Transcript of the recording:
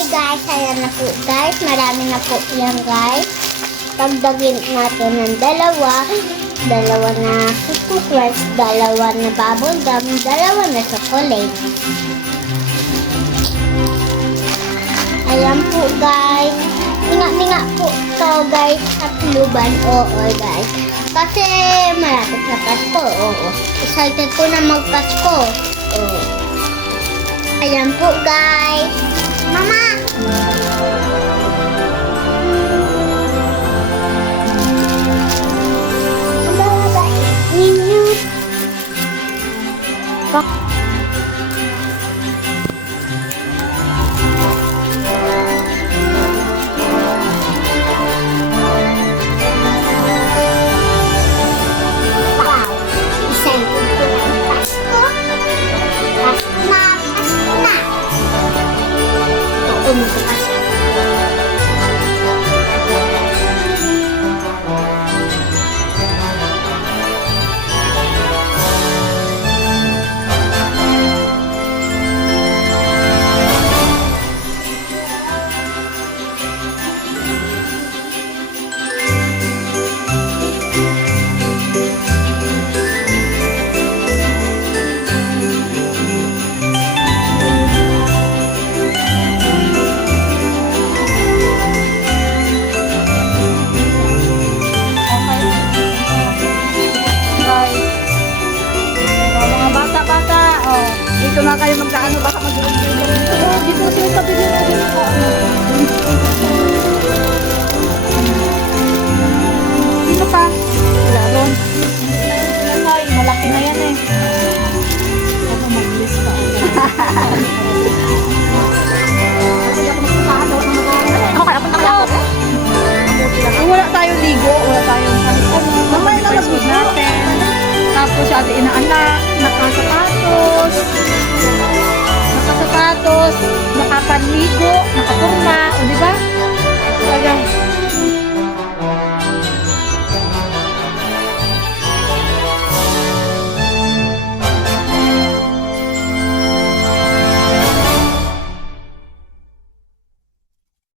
Hi guys, ayan na po guys. Marami na po yan guys. Dagdagin natin ng dalawa. Dalawa na cookies, dalawa na bubble gum, dalawa na chocolate. Ayan po guys. Tinga-tinga po to guys sa tuluban. Oo guys. Kasi malapit na Pasko. Oo. Excited po na mag-Pasko. Oo. Ayan po guys. Mama! Dito na kayo magkaano, baka mag-uwi dito. Dito kasi yung tabi nyo. Dito pa. Wala ron. Malaki na yan eh. Ako mag-list pa. Kasi ako magpuntahan daw ng mga ako kaya punta ko. Wala tayong ligo. Wala tayong mamaya na mag-food natin. Tapos si ate inaanak, nakasapatos, nakapanligo, nakapurma, o diba? Talagang